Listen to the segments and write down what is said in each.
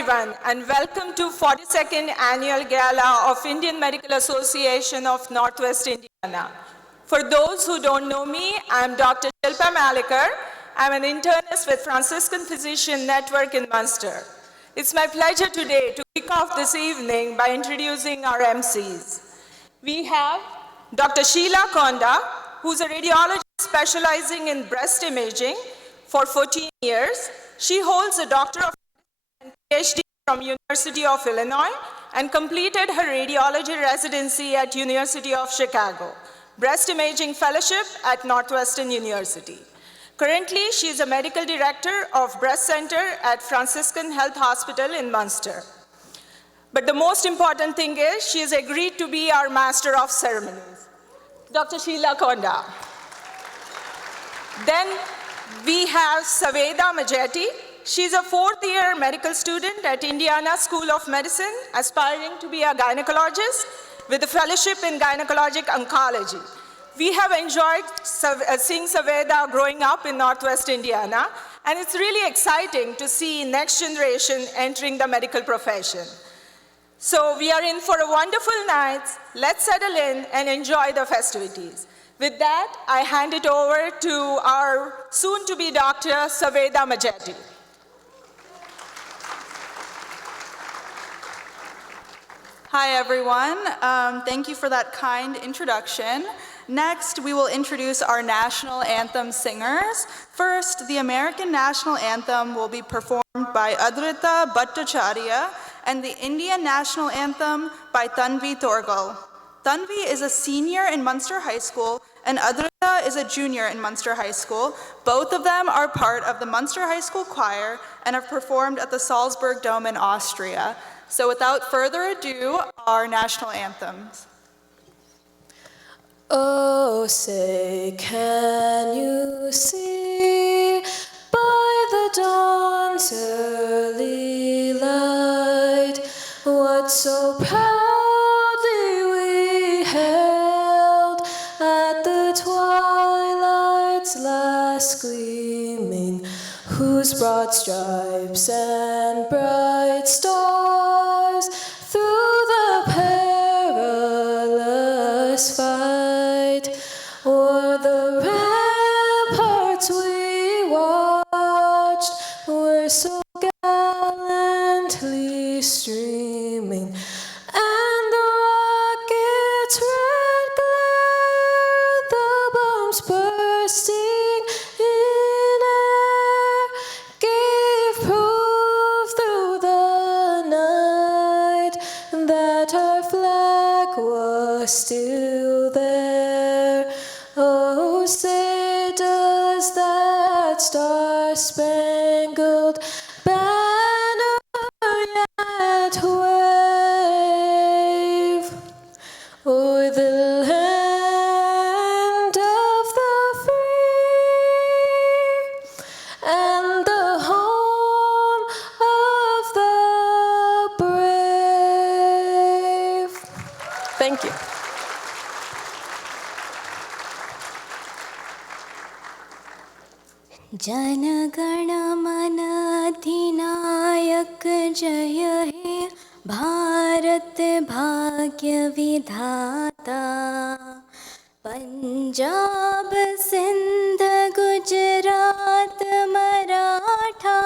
everyone, and welcome to 42nd Annual Gala of Indian Medical Association of Northwest Indiana. For those who don't know me, I'm Dr. Shilpa Malikar. I'm an internist with Franciscan Physician Network in Munster. It's my pleasure today to kick off this evening by introducing our MCs. We have Dr. Sheila Konda, who's a radiologist specializing in breast imaging for 14 years. She holds a Doctor of and PhD from University of Illinois and completed her radiology residency at University of Chicago, breast imaging fellowship at Northwestern University. Currently, she is a medical director of breast center at Franciscan Health Hospital in Munster. But the most important thing is she has agreed to be our master of ceremonies, Dr. Sheila Konda. Then we have Saveda Majetti. She's a fourth-year medical student at Indiana School of Medicine, aspiring to be a gynecologist with a fellowship in gynecologic oncology. We have enjoyed seeing Saveda growing up in Northwest Indiana, and it's really exciting to see next generation entering the medical profession. So we are in for a wonderful night. Let's settle in and enjoy the festivities. With that, I hand it over to our soon-to-be Dr. Saveda Majetti. Hi, everyone. Thank you for that kind introduction. Next, we will introduce our national anthem singers. First, the American national anthem will be performed by Adrita Bhattacharya and the Indian national anthem by Tanvi Torgal. Tanvi is a senior in Munster High School and Adrita is a junior in Munster High School. Both of them are part of the Munster High School choir and have performed at the Salzburg Dome in Austria. So without further ado, our national anthems. Oh, say, can you see by the dawn's early light what so proudly we hailed at the twilight's last gleaming, whose broad stripes and bright stars through the perilous fight o'er the ramparts we watched were so gallantly streaming, and the rocket's red glare, the bombs bursting in air, gave proof through the night that our flag was still there. Oh, say does that star-spangled banner yet wave o'er the land of the free and the home of the brave? Thank you. Jana Gana मन अधिनायक जय हे भारत भाग्य विधाता, पंजाब सिंध गुजरात मराठा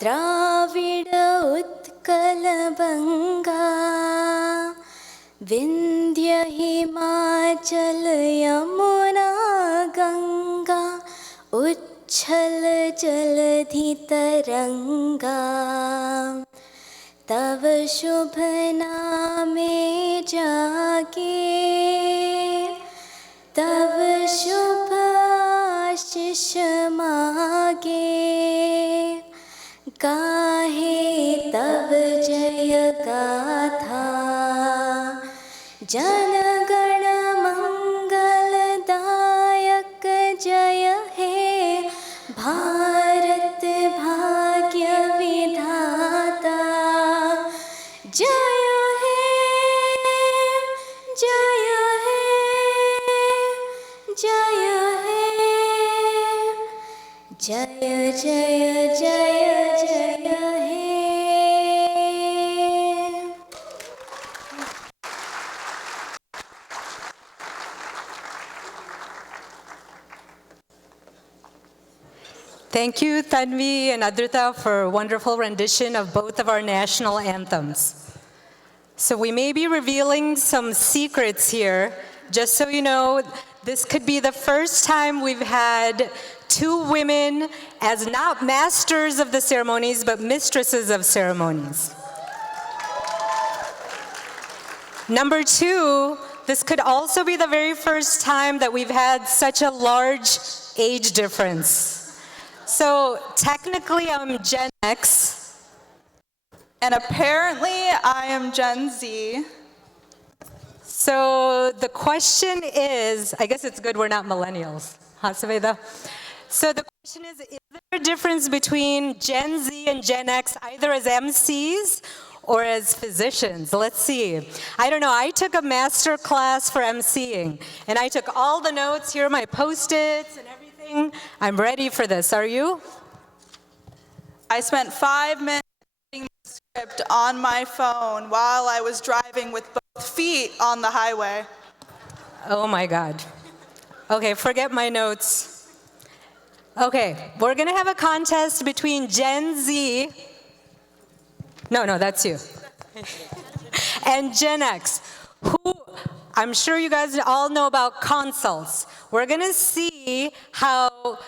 द्राविड उत्कल बंगा, विंध्य हिमाचल यमुना गंगा उच्छल जलधि तरंगा, तव शुभ नामे जागे, तव शुभ आशीष मागे, गाहे तव जय गाथा, जन गण मंगलदायक जय हे भारत भाग्य विधाता, जय हे, जय हे, जय हे, जय जय जय जय हे। Thank you, Tanvi and Adrita, for a wonderful rendition of both of our national anthems. So we may be revealing some secrets here. Just so you know, this could be the first time we've had two women as not masters of the ceremonies, but mistresses of ceremonies. Number two, this could also be the very first time that we've had such a large age difference. So technically I'm Gen X. And apparently I am Gen Z. So the question is, I guess it's good we're not millennials, huh, Saveda? So the question is there a difference between Gen Z and Gen X, either as MCs or as physicians? Let's see. I don't know, I took a master class for MCing, and I took all the notes, here are my Post-its and everything. I'm ready for this, are you? I spent 5 minutes reading the script on my phone while I was driving with both feet on the highway. Oh my God. Okay, forget my notes. Okay, we're gonna have a contest between Gen Z, no, that's you, and Gen X, who, I'm sure you guys all know about consults. We're gonna see how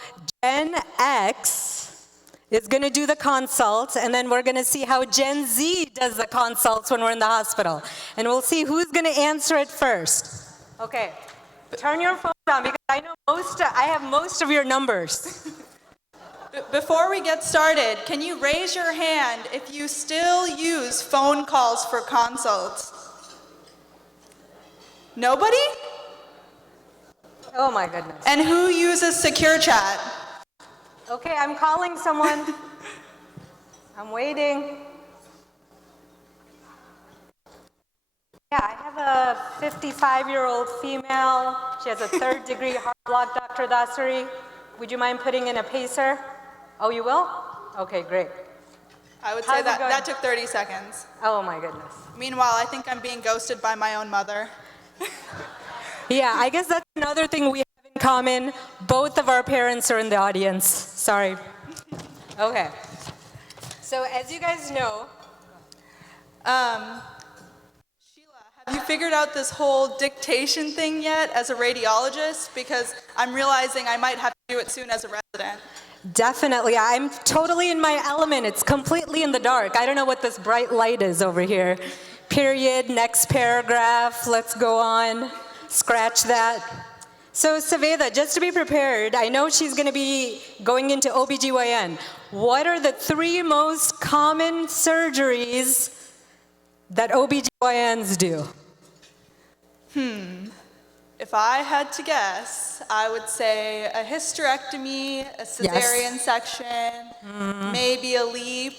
Gen X is gonna do the consults, and then we're gonna see how Gen Z does the consults when we're in the hospital. And we'll see who's gonna answer it first. Okay, turn your phone on because I know I have most of your numbers. Before we get started, can you raise your hand if you still use phone calls for consults? Nobody? Oh my goodness. And who uses secure chat? Okay, I'm calling someone. I'm waiting. Yeah, I have a 55-year-old female. She has a 3rd degree heart block, Dr. Dasari. Would you mind putting in a pacer? Oh, you will? Okay, great. I would say How's it going? that took 30 seconds. Oh my goodness. Meanwhile, I think I'm being ghosted by my own mother. Yeah, I guess that's another thing we have in common. Both of our parents are in the audience. Sorry. Okay. So as you guys know, Have you figured out this whole dictation thing yet as a radiologist? Because I'm realizing I might have to do it soon as a resident. definitely, I'm totally in my element. It's completely in the dark. I don't know what this bright light is over here. Period, next paragraph, let's go on. Scratch that. So Saveda, just to be prepared, I know she's going to be going into OBGYN. What are the 3 most common surgeries that OBGYNs do? If I had to guess, I would say a hysterectomy, a cesarean section, maybe a leap.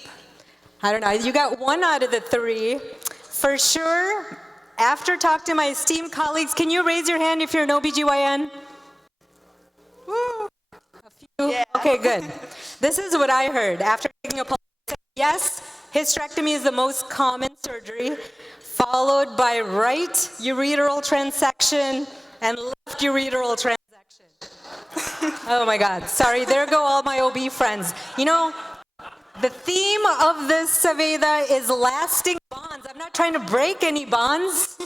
I don't know, you got 1 out of the 3. For sure, after talking to my esteemed colleagues, can you raise your hand if you're an OBGYN? Woo. A few? Yeah. Okay, good. This is what I heard after taking a poll. Yes, hysterectomy is the most common surgery, followed by right ureteral transection and left ureteral transection. Oh my God, sorry, there go all my OB friends. You know, the theme of this Saveda is lasting bonds. I'm not trying to break any bonds.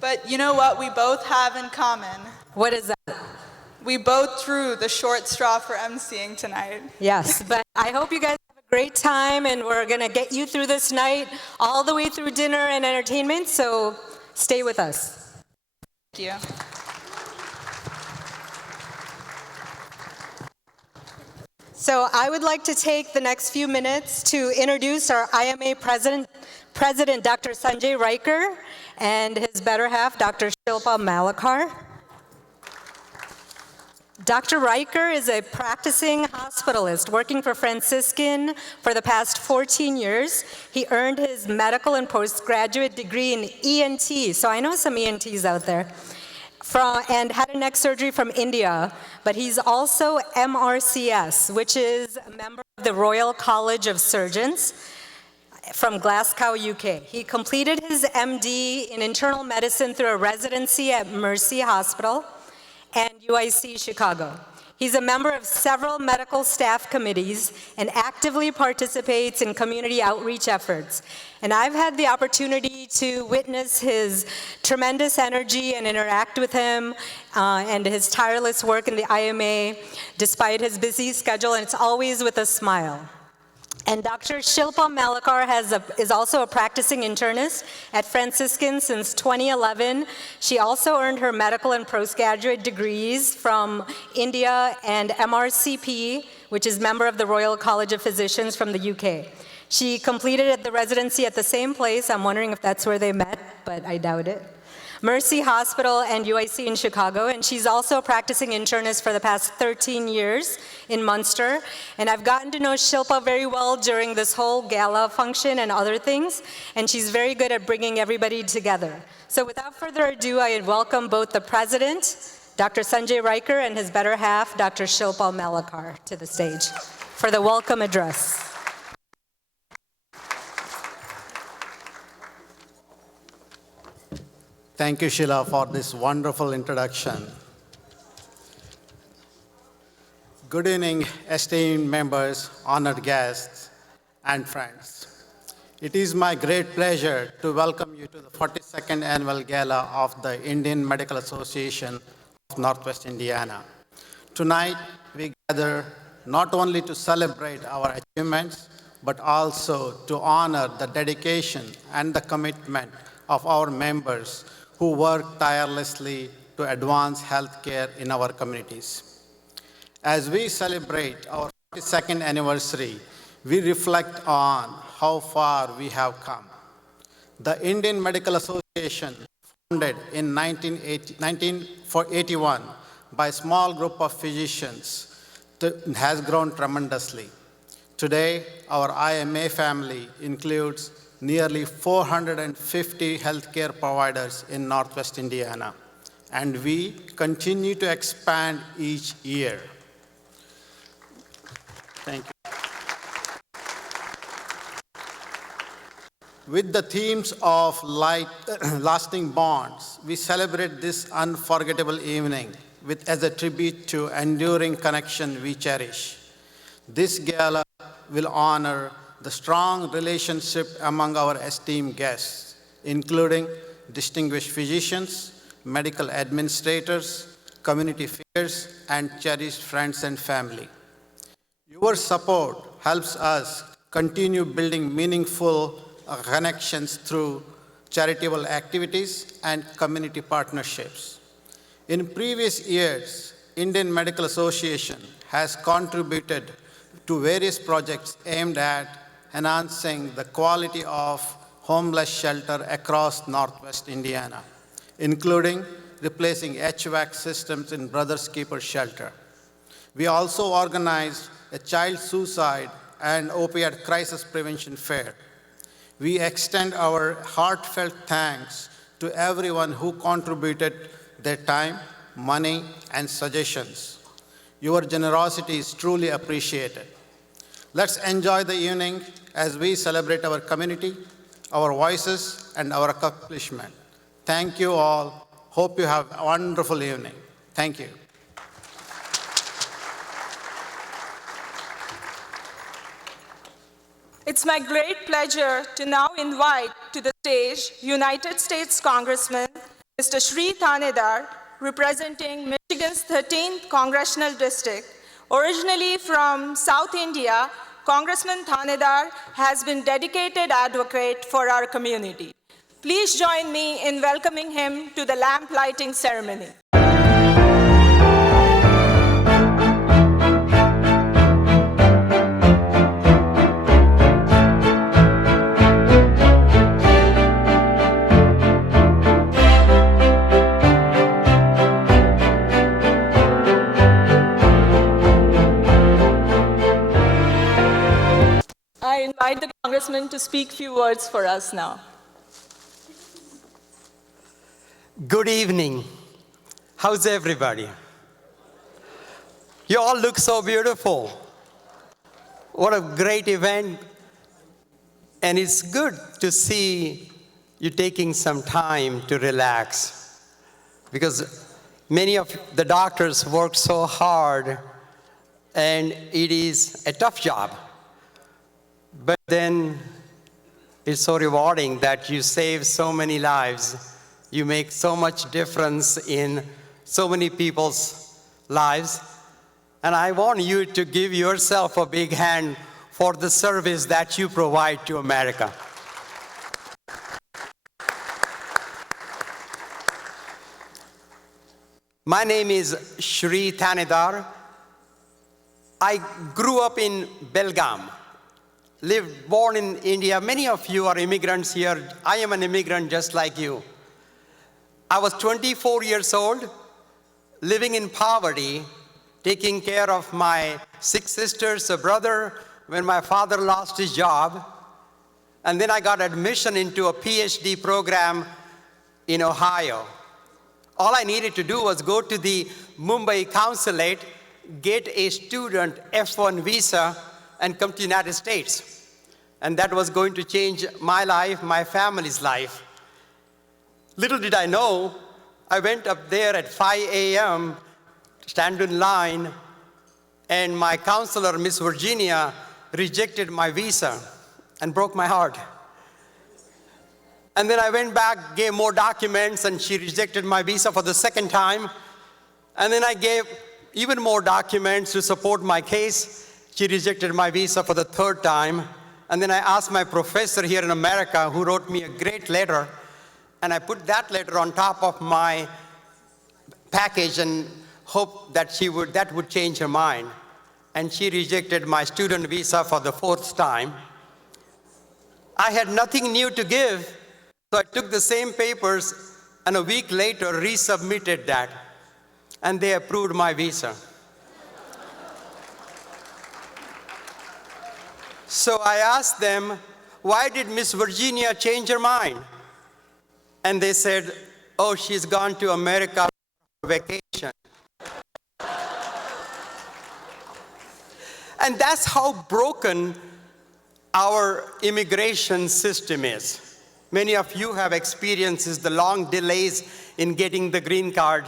But you know what we both have in common? What is that? We both drew the short straw for emceeing tonight. Yes, but I hope you guys have a great time, and we're gonna get you through this night all the way through dinner and entertainment, so stay with us. Thank you. So I would like to take the next few minutes to introduce our IMA President Dr. Sanjay Riker, and his better half, Dr. Shilpa Malakar. Dr. Riker is a practicing hospitalist working for Franciscan for the past 14 years. He earned his medical and postgraduate degree in ENT, so I know some ENTs out there, and had a neck surgery from India, but he's also MRCS, which is a member of the Royal College of Surgeons from Glasgow, UK. He completed his MD in internal medicine through a residency at Mercy Hospital and UIC Chicago. He's a member of several medical staff committees and actively participates in community outreach efforts. And I've had the opportunity to witness his tremendous energy and interact with him and his tireless work in the IMA despite his busy schedule, and it's always with a smile. And Dr. Shilpa Malakar is also a practicing internist at Franciscan since 2011. She also earned her medical and postgraduate degrees from India and MRCP, which is member of the Royal College of Physicians from the UK. She completed the residency at the same place. I'm wondering if that's where they met, but I doubt it. Mercy Hospital and UIC in Chicago, and she's also a practicing internist for the past 13 years in Munster. And I've gotten to know Shilpa very well during this whole gala function and other things, and she's very good at bringing everybody together. So without further ado, I welcome both the president, Dr. Sanjay Riker, and his better half, Dr. Shilpa Malakar, to the stage for the welcome address. Thank you, Sheila, for this wonderful introduction. Good evening, esteemed members, honored guests, and friends. It is my great pleasure to welcome you to the 42nd Annual Gala of the Indian Medical Association of Northwest Indiana. Tonight, we gather not only to celebrate our achievements, but also to honor the dedication and the commitment of our members who work tirelessly to advance healthcare in our communities. As we celebrate our 42nd anniversary, we reflect on how far we have come. The Indian Medical Association, founded in 1981 by a small group of physicians, has grown tremendously. Today, our IMA family includes nearly 450 healthcare providers in Northwest Indiana, and we continue to expand each year. Thank you. With the themes of lasting bonds, we celebrate this unforgettable evening as a tribute to enduring connection we cherish. This gala will honor the strong relationship among our esteemed guests, including distinguished physicians, medical administrators, community figures, and cherished friends and family. Your support helps us continue building meaningful connections through charitable activities and community partnerships. In previous years, Indian Medical Association has contributed to various projects aimed at enhancing the quality of homeless shelter across Northwest Indiana, including replacing HVAC systems in Brothers Keeper Shelter. We also organized a child suicide and opioid crisis prevention fair. We extend our heartfelt thanks to everyone who contributed their time, money, and suggestions. Your generosity is truly appreciated. Let's enjoy the evening as we celebrate our community, our voices, and our accomplishment. Thank you all. Hope you have a wonderful evening. Thank you. It's my great pleasure to now invite to the stage United States Congressman Mr. Shri Thanedar, representing Michigan's 13th Congressional District. Originally from South India, Congressman Thanedar has been dedicated advocate for our community. Please join me in welcoming him to the lamp lighting ceremony. I invite the Congressman to speak a few words for us now. Good evening. How's everybody? You all look so beautiful. What a great event. And it's good to see you taking some time to relax, because many of the doctors work so hard and it is a tough job. But then it's so rewarding that you save so many lives. You make so much difference in so many people's lives. And I want you to give yourself a big hand for the service that you provide to America. My name is Shri Thanedar. I grew up in Belgaum, born in India. Many of you are immigrants here. I am an immigrant just like you. I was 24 years old, living in poverty, taking care of my 6 sisters, a brother, when my father lost his job. And then I got admission into a PhD program in Ohio. All I needed to do was go to the Mumbai consulate, get a student F1 visa, and come to the United States. And that was going to change my life, my family's life. Little did I know, I went up there at 5 a.m., stand in line, and my counselor, Miss Virginia, rejected my visa and broke my heart. And then I went back, gave more documents, and she rejected my visa for the second time. And then I gave even more documents to support my case. She rejected my visa for the third time. And then I asked my professor here in America, who wrote me a great letter, and I put that letter on top of my package and hoped that that would change her mind. And she rejected my student visa for the 4th time. I had nothing new to give, so I took the same papers and a week later resubmitted that, and they approved my visa. So I asked them, why did Miss Virginia change her mind? And they said, oh, she's gone to America for vacation. And that's how broken our immigration system is. Many of you have experienced the long delays in getting the green card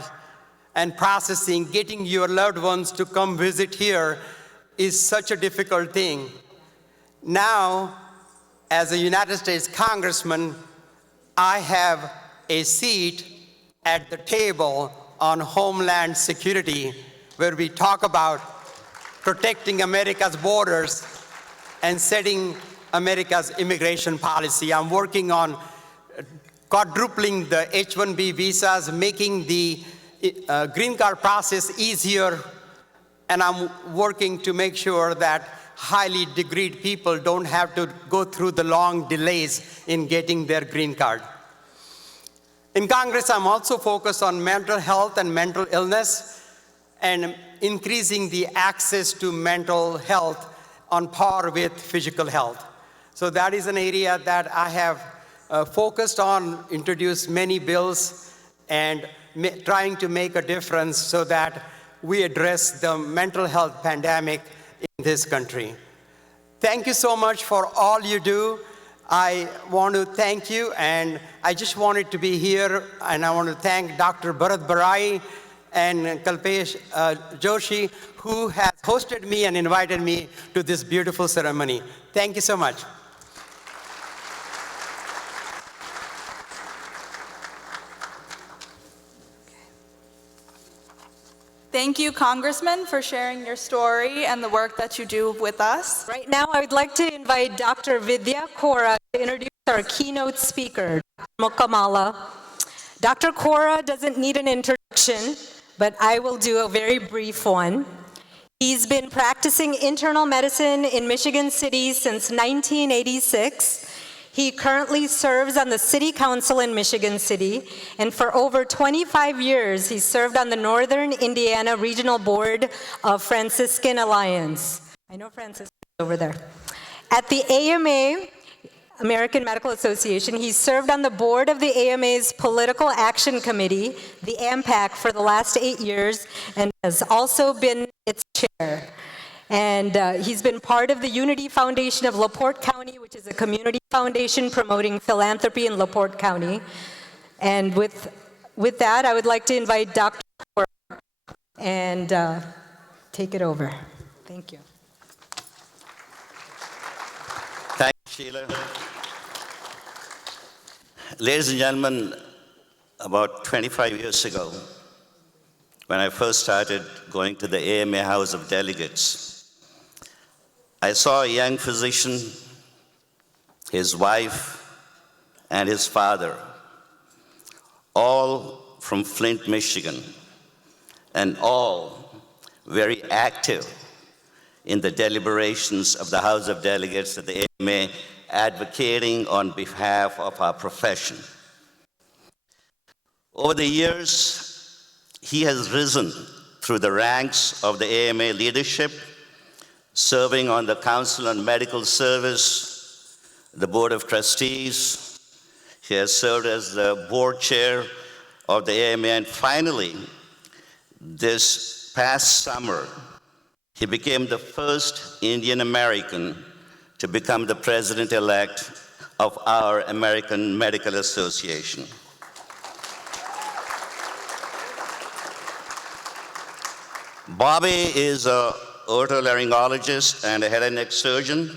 and processing, getting your loved ones to come visit here is such a difficult thing. Now, as a United States congressman, I have a seat at the table on Homeland Security, where we talk about protecting America's borders and setting America's immigration policy. I'm working on quadrupling the H-1B visas, making the green card process easier, and I'm working to make sure that highly degreed people don't have to go through the long delays in getting their green card. In Congress, I'm also focused on mental health and mental illness and increasing the access to mental health on par with physical health. So that is an area that I have focused on, introduced many bills, and trying to make a difference so that we address the mental health pandemic in this country. Thank you so much for all you do. I want to thank you, and I just wanted to be here, and I want to thank Dr. Bharat Barai and Kalpesh Joshi, who has hosted me and invited me to this beautiful ceremony. Thank you so much. Thank you, Congressman, for sharing your story and the work that you do with us. Right now, I would like to invite Dr. Vidya Kora to introduce our keynote speaker, Mukamala. Dr. Kora doesn't need an introduction, but I will do a very brief one. He's been practicing internal medicine in Michigan City since 1986. He currently serves on the City Council in Michigan City, and for over 25 years, he served on the Northern Indiana Regional Board of Franciscan Alliance. I know Franciscan over there. At the AMA, American Medical Association, he served on the board of the AMA's Political Action Committee, the AMPAC, for the last 8 years, and has also been its chair. And he's been part of the Unity Foundation of LaPorte County, which is a community foundation promoting philanthropy in LaPorte County. And with that, I would like to invite Dr. Kora and take it over. Thank you. Thank you, Sheila. Ladies and gentlemen, about 25 years ago, when I first started going to the AMA House of Delegates, I saw a young physician, his wife, and his father, all from Flint, Michigan, and all very active in the deliberations of the House of Delegates at the AMA, advocating on behalf of our profession. Over the years, he has risen through the ranks of the AMA leadership, serving on the Council on Medical Service, the Board of Trustees. He has served as the board chair of the AMA, and finally, this past summer, he became the first Indian American to become the president-elect of our American Medical Association. Bobby is an otolaryngologist and a head and neck surgeon.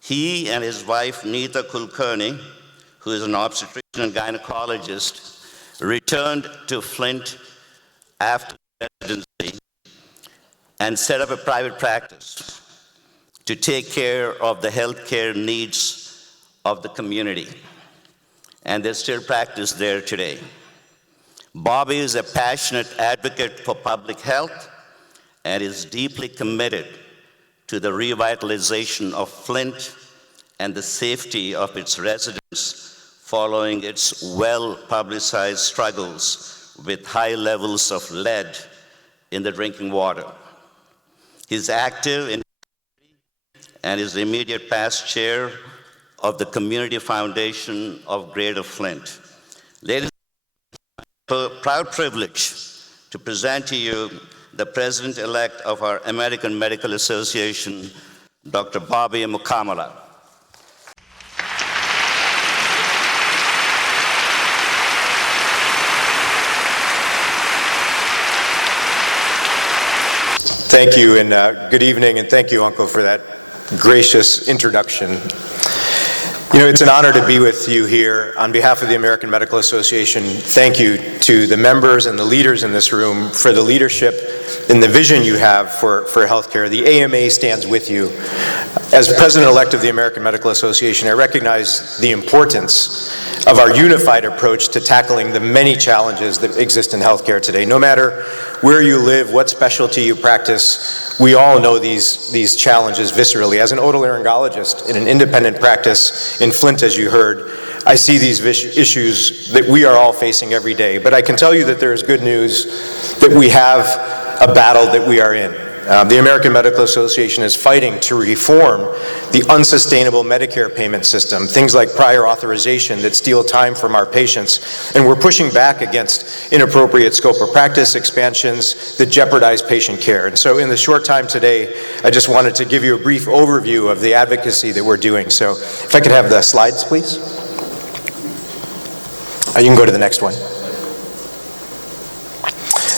He and his wife, Neeta Kulkarni, who is an obstetrician and gynecologist, returned to Flint after residency and set up a private practice to take care of the healthcare needs of the community. And they still practice there today. Bobby is a passionate advocate for public health and is deeply committed to the revitalization of Flint and the safety of its residents following its well-publicized struggles with high levels of lead in the drinking water. He's active in and is the immediate past chair of the Community Foundation of Greater Flint. Ladies and gentlemen, proud privilege to present to you the president-elect of our American Medical Association, Dr. Bobby Mukamala. Thank you, and good evening, and thank you, Uncle, for that gracious introduction. You know, it's an honor to be with you here. On behalf of the American Medical Association, thank you to the members and the leaders in this room for the leadership and the vision you have for healthcare. The AMA stands with you. As president-elect of the American Medical Association, I recognize the importance of our unified approach to tackling the many challenges that exist in healthcare today. No matter where you live, what specialty you practice, we all know these challenges viscerally. As an otolaryngologist in an independent practice in Flint, as you heard, I see these issues that we are all facing every day. But I can tell you that there is good news that we have a battle that we are in. The American Medical Association is fighting to reform the unsustainable Medicare payment system, things like prior authorization that steal time from our patients, and we're pushing back against inappropriate scope of practice expansions that jeopardize patient care. And so in the short time today, I just wanted to give you a brief overview of the advocacy that we're doing. So if I could have the slides, please. You can go to the next one.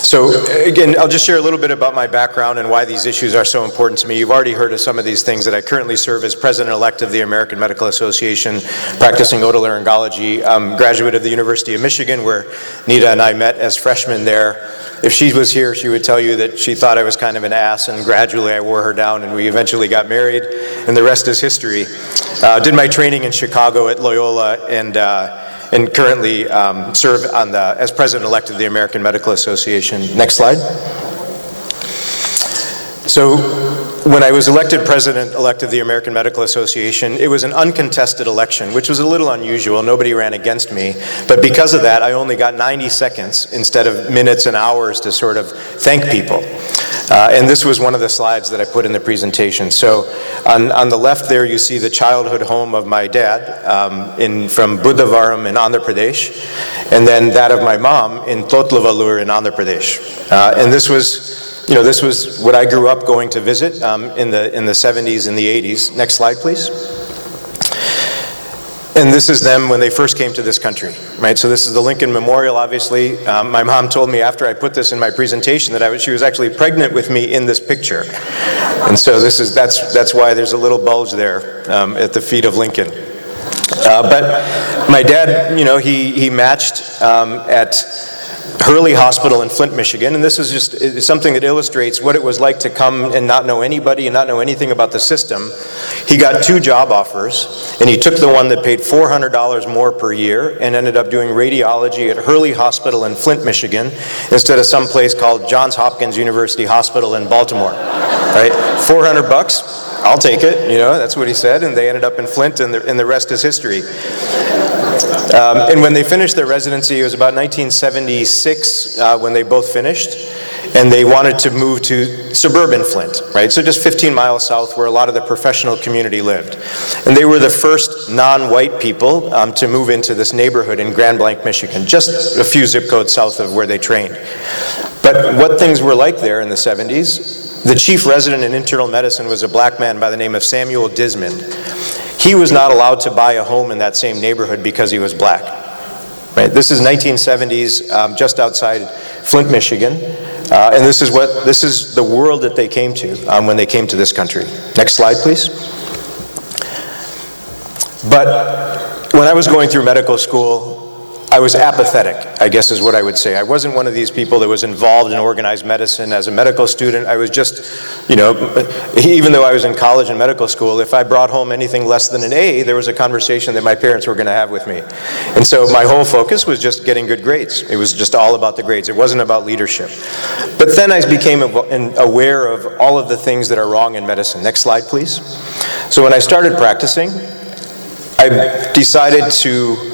So again, I'll just share a little bit about my background and why these issues are so important to me. You've already heard of some of these things that I currently serve as president-elect of the American Medical Association, practicing otolaryngology. I'm a graduate of the University of Michigan, where Neeta and I met as freshmen there. If she was here, she would tell you that she thought I was kind of an ass, and gradually I wore her down, and we eventually got married, and the rest is history. Did my training in Chicago at Loyola, and currently serve as president-elect of the American Medical Association. Next slide. So when I was elected president-elect of the American Medical Association, it was an uncontested election, which was a little unusual. Nobody ran against me. But because of that, I only got 90 seconds instead of minutes and hours to sort of thank people. And this was one of the slides that I put in the presentation. So on the left there, you see the childhood home of my dad from Buddhavaram in Andhra Pradesh, and then that of my mom in Totlavalur in Andhra Pradesh. And this was what I grew up going to visit in the 70s and the 80s. Next slide, please. And this is them when they first came to this country, right? So this is the Lincoln Memorial, obviously. My mom told me after I put this in my presentation that she was actually pregnant with me in this picture. And so that's why there's a little bulge there at the feet of Lincoln. But my dad, you know, he matched at Hurley Hospital in Flint, Michigan, and this is just something that illustrates what it was like to come and not know anybody and not know anything about the system. He got 2 job offers, and he took the one that paid $400 more per year and ended up doing radiology at Hurley Hospital in Flint, Michigan, instead of some place called Johns Hopkins University Hospital in Baltimore, right? $400, I'll take it, you know, that's what he said, and they ended up in Flint, and the rest is history. And when they finished their residency, it was about 1976 when they both finished, and they wanted to move to suburban Flint, right? So just 15 miles south where a lot of the professional community lived. And they were the first non-white people to move into this neighborhood in Grand Blanc, Michigan, just a few zip codes south of where they trained. But what things were like there in the 70s, the chief resident in internal medicine was a black man by the name of Samuel Dismond. He was not allowed to buy a home in that same neighborhood because he was black. Right? This is 1970s, just outside Flint, Michigan, and this is the world that they came to when they came to this country. Next slide, please. But when I was going through medical school, I was apathetic, I guess is what I would say. I wasn't one of these people that was involved in organized medicine as a medical student. I was just, you know, even though I was in college and medical school, if I brought home anything less than an A, there was a conversation that my parents were going to have with me. And so my whole focus was just getting good grades. It was just all about the grades. It wasn't about leadership. But then I became aware of all of the things that are wrong in medicine. Next slide, please. So when I started practicing, I decided to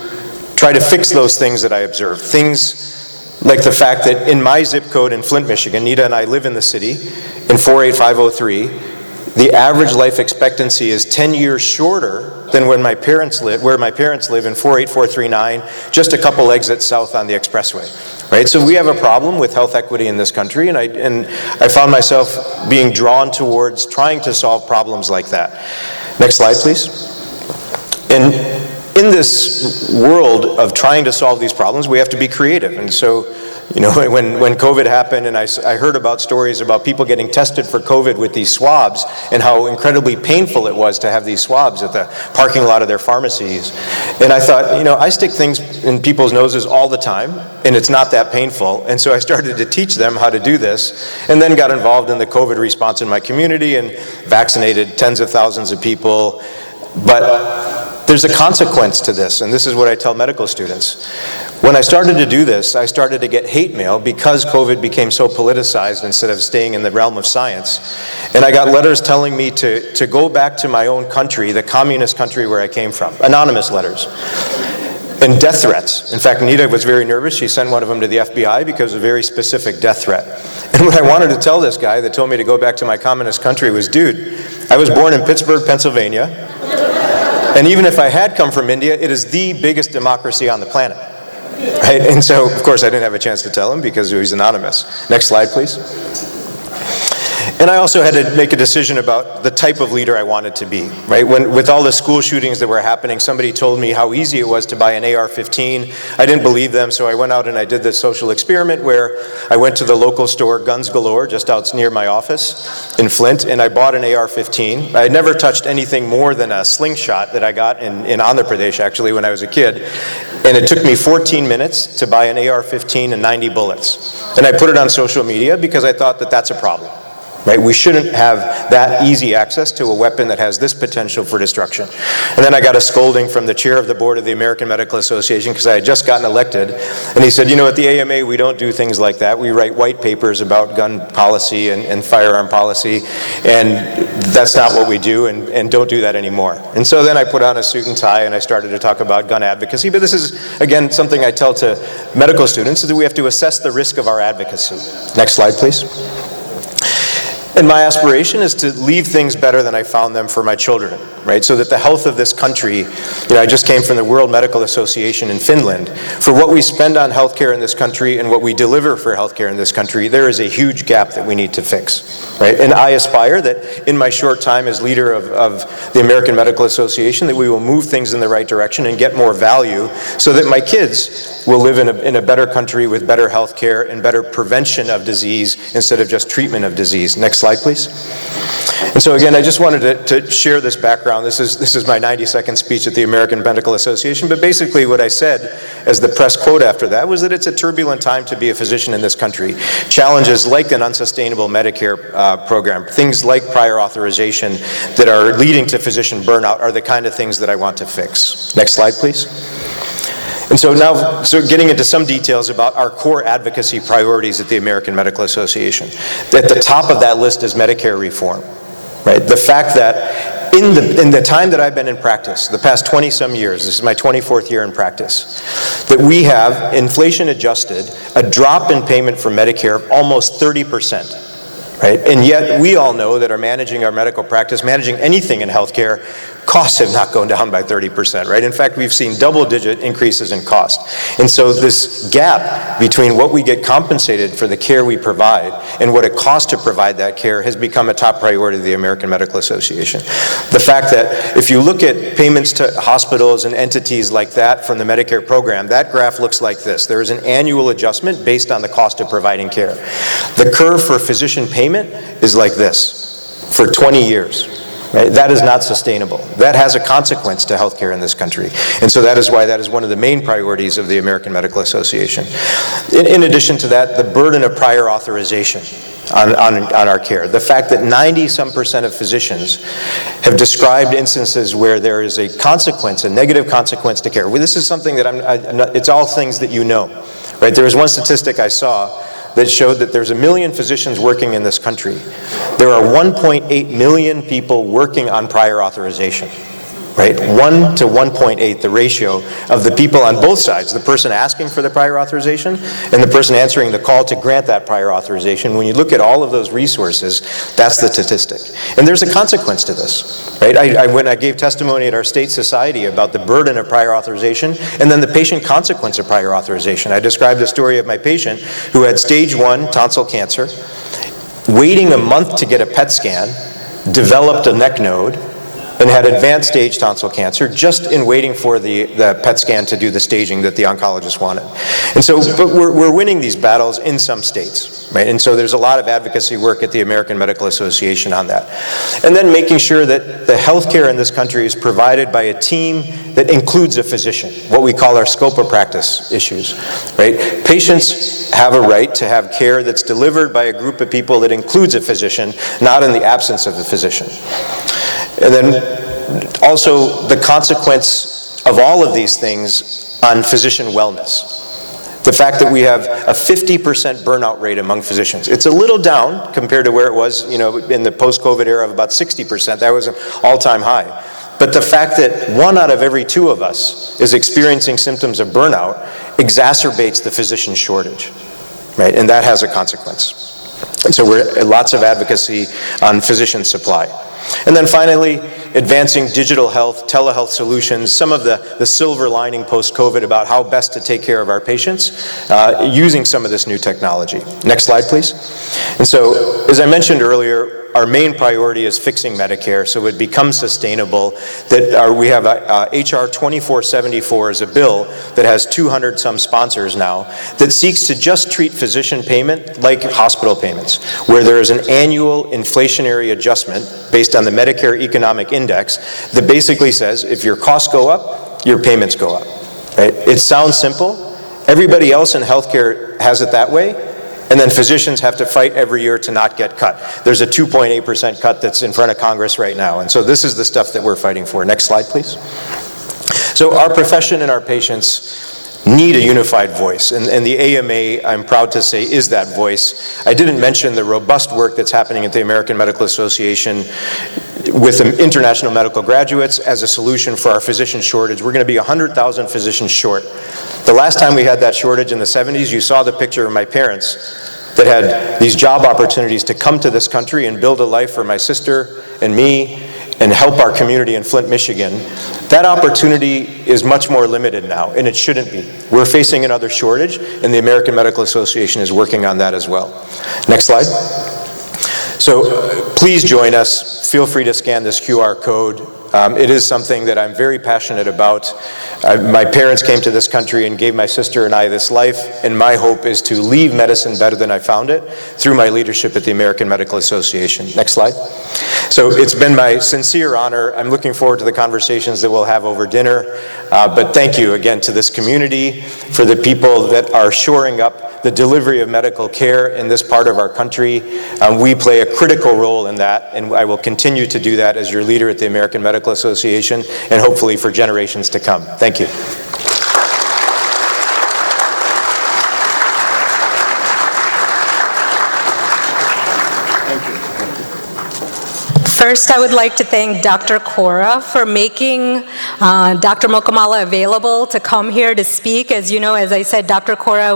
try to fix those things that I observed. Things like the fact that in my zip code in Flint, Michigan, Nita and I live in the city, in 48503, the average life expectancy is 10 years shorter than where my parents live in 48439, just a couple exits south on the expressway. Right? So we have a problem with health equity in this country, and I found myself being drawn towards trying to solve problems like that. Next slide, please. And in this world of trying to solve these problems, we have to be creative. And so, you know, when COVID happened and I heard about stories about people getting tested for COVID with these swabs and how incredibly painful it was to have these swabs at the parking lot of their pharmacies. And I thought, you know, I stick things in people's noses all the time and it's not that painful. And so I started to teach them how to do this and then got involved in the COVID response in my community and vaccinated tens of thousands of people. But there's a consequence to this, and this is what I tell medical students. When I started to do this, I started to get hate mail because COVID became so politicized instead of staying in the realm of science. And I got letters telling me to go back to my own country, the communist country where I came from, anonymous letters. And death threats. In fact, Nita was very nervous. She sent one of them to the FBI because of a very specific death threat. And what I wanted to tell this guy that told me to go back to my communist country was, dude, I was born in Pittsburgh, Pennsylvania. And even if I had come from India, it is the biggest democracy on the planet, right? And so, of course, I didn't have a chance to tell him because he was anonymous. Next slide, please. And I also had to make a decision about the type of leader I wanted to be, right? With all the school shootings that were happening, somebody told me how easy it was to buy an AR-15. I didn't believe them, so I went out and I did this social experiment where I went to the local store, Guns Galore, just out near my office in Flint, and I bought an AR-15. I had never touched anything more than a slingshot that I got in Andhra Pradesh, actually, when I was a kid. And it took me 14 minutes to buy an AR-15 and 90 bullets. And I put it on social media because I thought that that's a problem. Right? We shouldn't have that easy access to a weapon that has this potential for destruction. And then I got a scolding from the chair of the board of the American Medical Association because I had just gotten elected. And he said, you know, at the AMA, we don't do things like that. We write white papers about gun policy and firearm policy, and that's not what we do, and don't do that anymore. And so then I put on a suit and tie and I started to talk about gun advocacy. But this is, again, something I tell to medical students, is that we have to assess the risk of our advocacy. Next slide, please. And my aspiration is to leave things better than I found them for my children, right? So that the health of this country, I just came from the World Medical Association in Finland. For what we spend on healthcare in this country and what we deliver for healthcare in this country, there is a huge gap that we need to fix, right? And I aspire that in my short time as leader of the American Medical Association, that we will move things in the right direction and get more value so that my kids will live in a better country with better healthcare and better prevention of disease instead of just treatment of disease. Next slide, please. And so again, I just wanted to share this background. This is my 90-second speech at the American Medical Association, but basically what I said as the press quote after that was that it's a turbulent time to be a physician in this country. Challenges like an unsustainable Medicare program, things like prior authorization that are leading to physician burnout are the kind of things that I want to fix. Next slide, please. And so now, getting into some details about our core advocacy priorities at the American Medical Association. At the top of that list is Medicare reform, right? The fact that in the time that I've been in practice, the past 20-some years, this is my 24th year in practice, that we have, inflation adjusted, a drop in payment for Medicare of almost 30%, right? And yet we all know that managing our medical practice, managing anything in healthcare, costs have not gone down by 30%, right? In fact, we've seen double-digit increases in cost. And so this gap between what we get compensated for the care we provide and what it costs to provide that care has become a top priority of the American Medical Association. The fact that if you look at payments to hospitals and entities like that from the Medicare program, that graph looks like this. There is an annual adjustment based on the cost of providing care. The curve for physician payment is like this for 20 years. Right? That is not sustainable. That has a consequence to healthcare in this country. And so that is why that is one of the main priorities of the American Medical Association. In addition to that, the burden of prior authorization on our care. The fact that 90-some% of physicians have described instances where there is a consequence, a negative consequence to care. Well, this is something that it's all things that you know. Right? There was one statistic I saw that showed that there's 1 million physicians working in this country. There are 1.8 million people working on prior authorization, right? 1 to 1.8, the ratio of the people on both sides, the person asking for the prior authorization and the person answering the call to grant that prior authorization. When you look at all of those resources, that's the statistic. And there's a consequence to this, right? When I gave testimony at our state society about the burden of prior authorization and then the patient consequence of prior authorization, I described the story of my patient who had stage 1 tonsil cancer, waiting a month to get a PET scan, developed a neck node, and had advanced stage tonsil cancer just in waiting for the PET scan to do the staging that the oncologist wanted. And so, but we're winning these battles in some states, right? And so there's a lot of advocacy work at the American Medical Association on that. And then making sure that the healthcare in this country is provided by a team that includes a physician, what we call our scope of practice issues, right? Patients have a right to have care that's delivered by a group of people that includes a physician, not in the absence of the physician. And then also the consequence of all of these things on physician wellness. The fact that we have a 50% burnout rate among physicians. It's a little down compared to where it was, in the post-COVID era of about 60%. That was an all-time high. But the fact that 1 out of every 2 of us is experiencing symptoms of burnout exacerbates the physician shortage, right? And that has a consequence. And so we're lots of advocacy on physician supply. And then finally, advancing digital health, telehealth solutions, some of the silver lining post-COVID about how best to take care of our patients using some of this new technology. Next slide, please. And so, as I mentioned earlier, our main priority is fixing Medicare so it becomes sustainable. That we have HR 2474 is a bill that has 200-some sponsors now that seeks to just treat physician payment like hospital payments, where there is an annual inflationary adjustment based on the Medicare Economic Index that basically says if your costs go up, your payments go up. Right? It sounds simple. Everybody else in healthcare has it that way. And then physicians have to fight every year to not get cut. There's a 2.8% cut that's in front of Congress right now. And so this is the stuff that we're fighting for. Next slide, please. So our profession and our patients need a unified voice. And the AMA, I'm proud to say, is that voice. I didn't mention the robust work that's happening at the American Medical Association with international medical graduates as a solution for our physician shortage. We're going to be 100,000 physicians short. The last time we had that shortage in the 70s, you saw the picture of my parents. that had these job opportunities to come to this country and build a life for my sister and me and help our community in Flint, Michigan. That opportunity is much more limited now, and it shouldn't be. We're facing another shortage, and the American Medical Association is working on that as well. Next slide. So please join us. Feel free to scan this QR code. It is something that I'm very passionate about. My parents came to this country and gave my sister and I this life, and my hope is to leave medicine better than I found it through my leadership at the American Medical Association. Next slide. So it's been my sincere honor. I'm looking forward to the conversations that we'll have over dinner. But thank you again to this community, for the people that are shoring up the delivery of medical care in this part of our country. We play a critical role in that, and I will continue to do that as your leader at the American Medical Association, and hopefully for generations to come. Thank you. First, I would like to thank Dr. Cora for making Dr. Mokamala available to come here to speak. As you know, as I said, Dr. Cora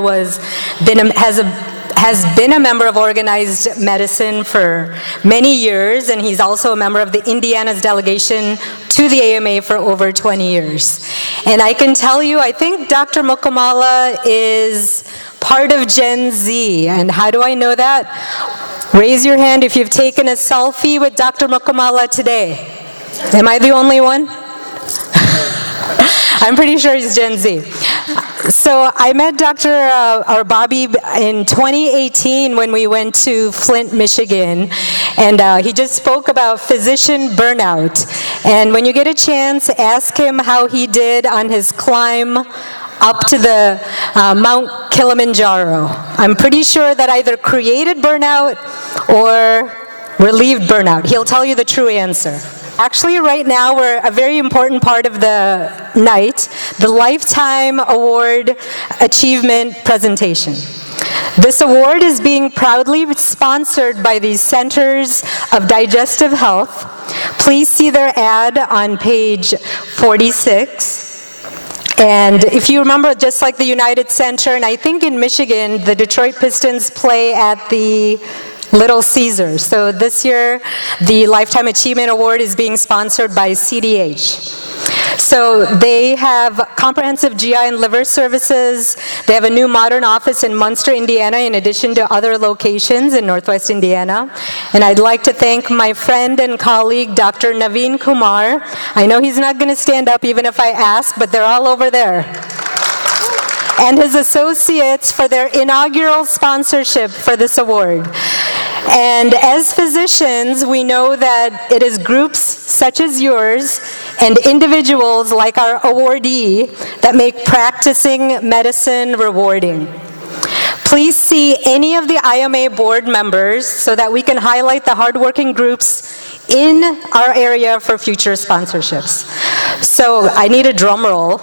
has been a member of organized medicine for many years, and he's also a member of the Indiana's delegation to the AMA for over 20 years. And I can tell you, I think Dr. Mokamala is part of Gen Z. And how do I know that? Raise your hand if you've taken a selfie with Dr. Mokamala today. Am I the only one? I'm pretty sure he's Gen Z. So I met Dr. Bobby in 2018 when we went to Flint, Michigan, and he just spoke about physician burnout. And when you get a chance, ask him how he did on his climb up to the Mount Kilimanjaro. I'm pretty sure that either created burnout or relieved burnout. He'll tell you the true answer. Actually, right now, we're a very important part of the night, the Lifetime Award Achievement presentation. This award is being proudly sponsored by the Centers of Digestive Health. Please see their ad on page 46. And if you remember, just like the United Center, and I think in Michigan, the Detroit Pistons play at the Little Caesars. So this year, the Lifetime Achievement Award is being sponsored by CDH. So they have comprehensive GI and liver services. They have a new modern office in Munster, Indiana, in addition to other locations in Northwest Indiana. And I'd like to thank my friend and colleague, Dr. Naveen Kumar. I know he's not going to stand up even if I ask, but they're all over there. And his associates for their inaugural sponsorship for this award. And as physicians, we know that it is groups such as yours and individuals like our awardee that make practicing medicine rewarding. Please see any of the IMA board members so that we can highlight the hardworking groups in our area for future sponsorships. So I need a drum roll,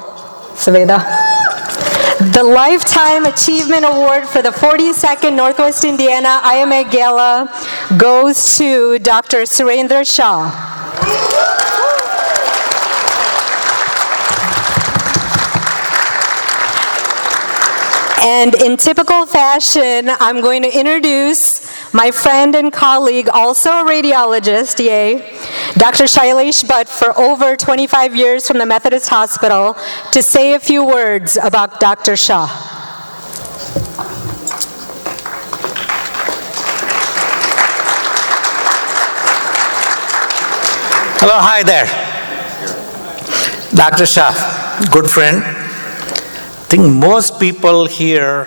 Saveda. The Lifetime Achievement Award for the 42nd Northwest Indiana IMA Gala goes to Dr. Surendra Shah. And in typical fashion, I'm going to introduce my friend and colleague, also a radiologist, yay, Dr. Shailesh Bhatt, for over 25 years from the Methodist Hospital, to say a few words about Dr. Shah. Hello, hi there. Dr. Shah, good friend. I think most people here,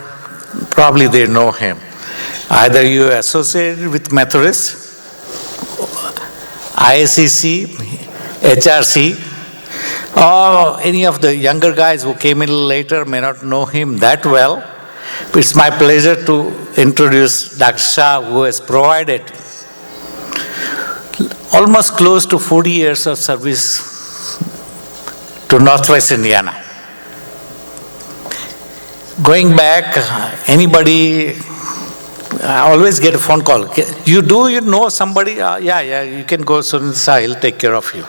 probably they know him. Either you are associated with Methodist, ISCC, HRC, or any of the younger guys who came in later may not know him that well. But it's my pleasure to introduce Dr. Shah, who has provided almost close to 40 years of service to Northwest Indiana. Going back, anybody, I always get a phone call. You know somebody? Yeah, you can go, Sunil, he'll take care of you.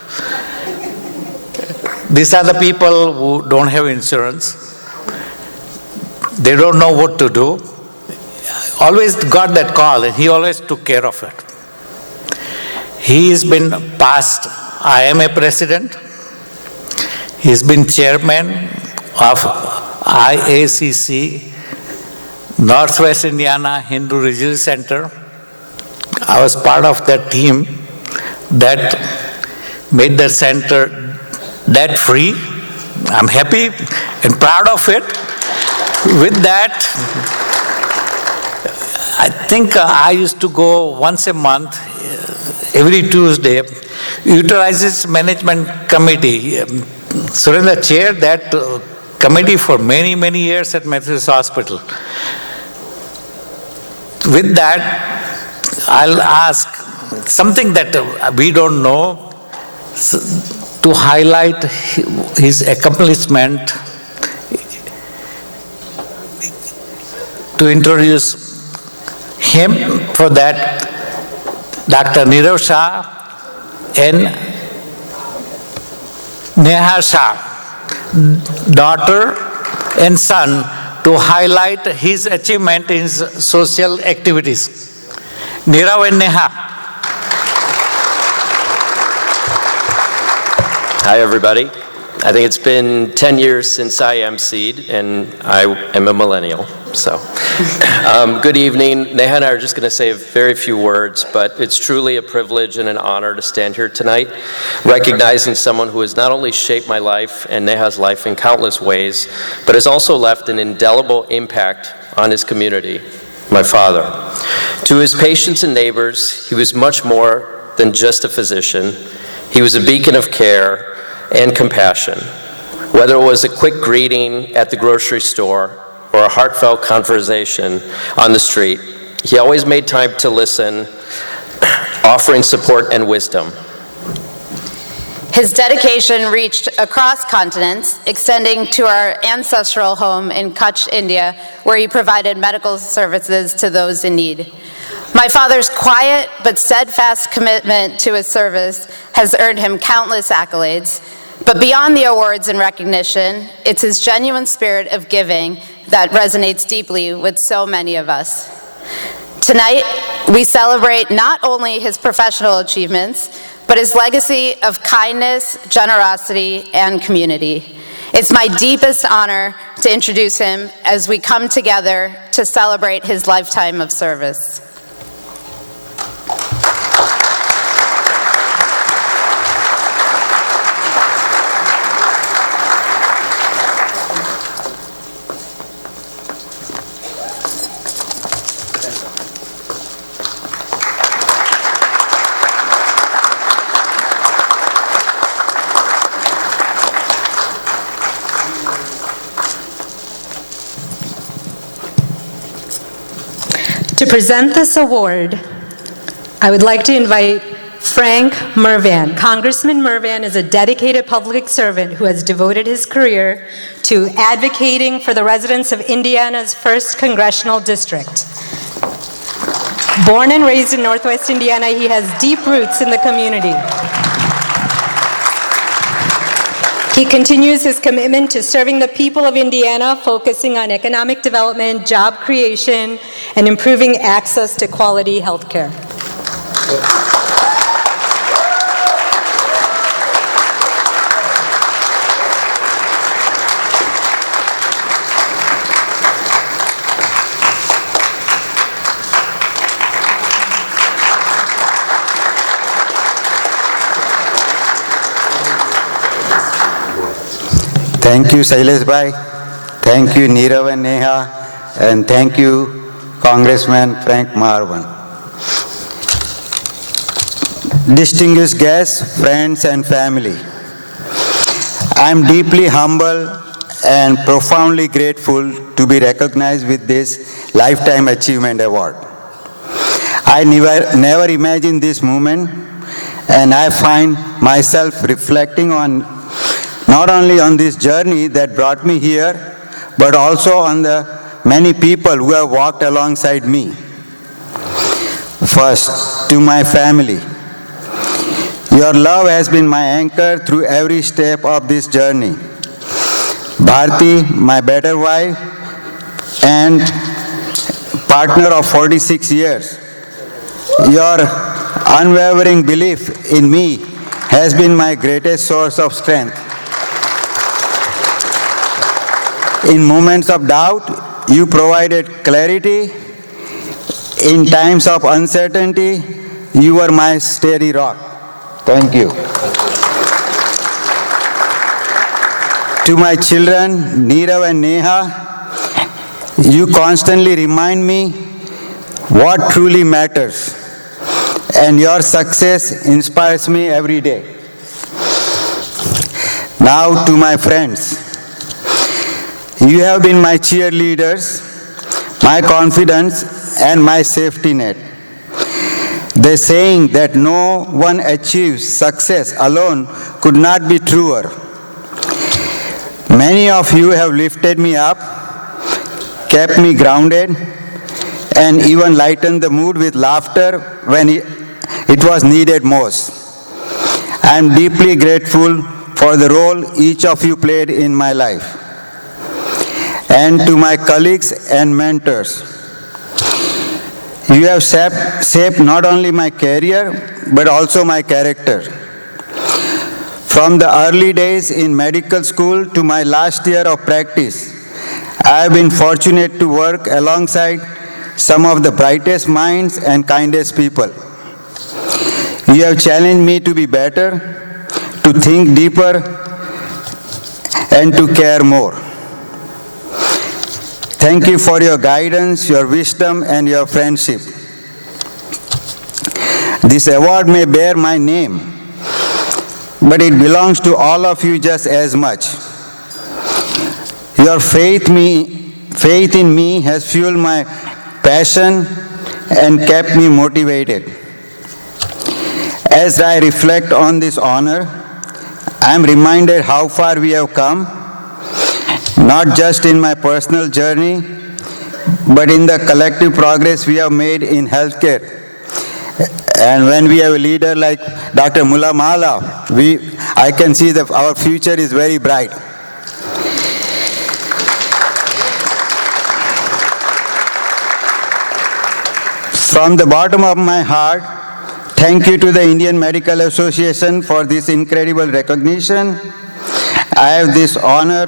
These are the people who don't have insurance. They don't know what to do. always got that call and he always took care of it. He has been past IMA president. He's been chairman of IACC, Northwest Indiana Hindu Regional Center. I was part of that team that made the center debt-free. I'm happy and proud of it. With that, I think I used to go once a month, every Tuesday, Utilizes Management Committee. Surendra chaired that committee for many, many years at Methodist Hospital. With that, I'll ask something that we don't know to highlight his accomplishment, to introduce him. For that, Dr. Nirav Shah and Neha Shah, daughter and son, to highlight his achievement in social activities. Nirav and Neha. Hi, everybody. I think it's been 10 years since I emceed, and I am a millennial, so. Good evening. Neha and I are just going to say very few words, but it's truly a privilege and an honor to stand here tonight, recognizing someone who has not only shaped my life and Neha's life in countless ways, but has also left an indelible impact on his community, my father. To his patients and neighbors, he was much more than just a physician. He was a beacon of care and compassion. Whether it was a quick greeting at the grocery store or a heartfelt conversation on the street, he always made time to listen, offering support and wisdom. His dedication reached across continents, extending to our ancestral home in Kutch, India, where he provided medical services to those in need. My father's quiet but steadfast commitment to his service has earned him countless accolades. But beyond the awards and recognition, it's his genuine spirit of giving that resonates deeply with so many of us. Tonight, we celebrate not only his professional achievements, but his legacy of kindness, generosity, and community. It's my deepest honor to introduce him as we come together to celebrate his lifetime of service. To present this award, I would like to invite Frank Mervan. Congressman Mervan is a dedicated public servant who has devoted his career to advocating for the residents of Indiana's 1st Congressional District. Born and raised in Northwest Indiana, he has deep roots in the community. He continues his commitment to serving the people of Indiana, focusing on economic development, job creation, and improving access to quality health care. Thank you, Shailesh Bhai. Thank you, Nirav and Neha. And thank you, Congressman Frank Marwan. Distinguished guests, friends, and family, I am deeply humbled and profoundly grateful to be recognized with this Lifetime Achievement Award. I never imagined this moment, and I find myself reflecting on not only on this journey that brought me here, but also on the many people who have walked alongside me. First, to my family. Your love has been my anchor through every step of this journey. Bharti, my better wife, and partner of 46 years. Your unwavering belief in me has been my greatest source of strength. In moments of doubt, you provided clarity. In times of uncertainty, you were my steady rock. Thank you. To my children, Neerav and Neha, you constantly remind me what truly matters, and your success inspires me every day. Now to my friends, you have been my cheerleaders, my confidence, and my safety net. The saying that no one achieves success alone could not be truer. Many of you have lifted me up, kept me grounded, and even lightened the mood with laughter when it was needed most. I am deeply grateful for the role each of you played in my life. And to my colleagues and mentors, you have shaped not only my career, but also my character. From the early days in medical school to my last year of practice, I have been fortunate to work alongside some of the brightest minds and kindest people. You have challenged me to be better, to think deeper, and to care more. Thank you for your guidance, your wisdom, and your friendship. This award may bear my name, but it belongs to all of you just as much. Your faith in me has fueled my passion and kept me motivated. As I reflect on this honor, I am reminded how far we have come, not just in my personal journey, but in the collective progress we have made in healthcare. And when we have a leader like Dr. Mullah Mala, I can see that our future is very bright. From the bottom of my heart, thank you to the Indian Medical Association for this incredible recognition. I have this honor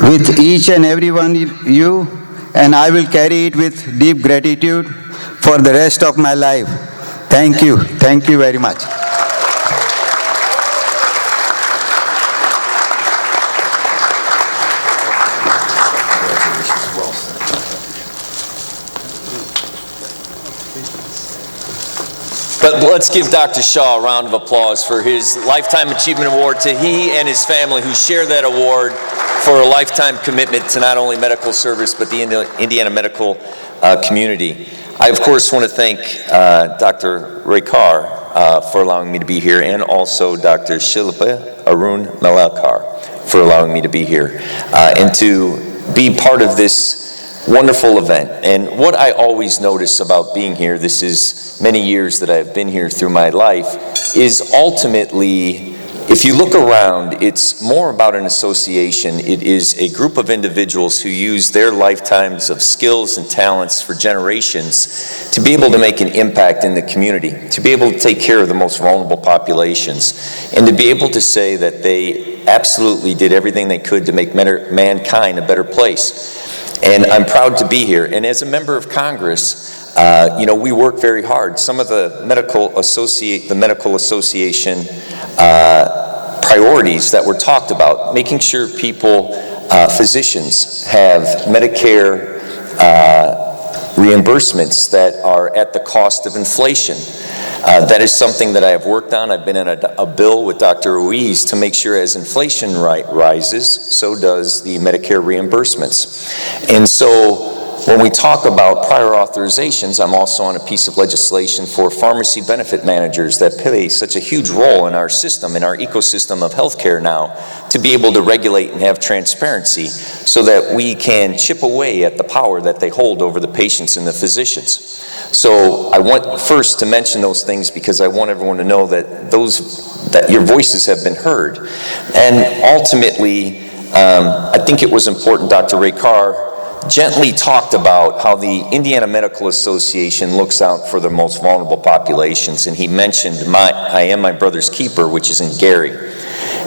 with each and every one of you, and I will carry it with deep gratitude for the rest of my life. Thank you. Thank you very much. But let's give Dr. Shaw a round of applause for his Lifetime Achievement Award to he and his family who share that award for a lifetime commitment to not only medical service, but the Indiana medical community. I, of course, want to thank Dr. Rekar for allowing me to be here, and also Dr. Shilpa Arun Malalkar for allowing me to be here, and to be part of this wonderful event. And what I always notice about being here, this is many years that I've been here through my life, is ultimately, if you look around, it's more about an association. It is a group of individuals who use their lifetimes of skills and talents for generations to be able to make an impact in the community, to be able to take care of the most vulnerable populations, and to be able to say that they absolutely did everything they could to make mankind a better place. And I'm proud to be here. And as a member of Congress, we work very hard. Some of the medical association priorities that were talked about, making sure people, physicians, have Medicare reimbursements that are at the cost of inflation. That is something that I have worked on. I've been in a bill with Dr. Ruiz to make sure as inflation rises, so does the Medicare reimbursements. And so when we talk about prior authorizations, I'm also on a piece of legislation for pharmacy benefit managers that play such a huge role in our system, in our ecosystem of healthcare now, to be able to regulate and have transparency so that we can chip away at the power that they hold over the patients and the physicians. So I want first to mention those things because I want everyone to know that your voices have been heard. And ultimately, I think it was important, Dr. Rekar, gently talked about how the Indiana Medical Association looks out for the most vulnerable populations, and he mentioned I Am My Brother's Keeper, which is in Gary,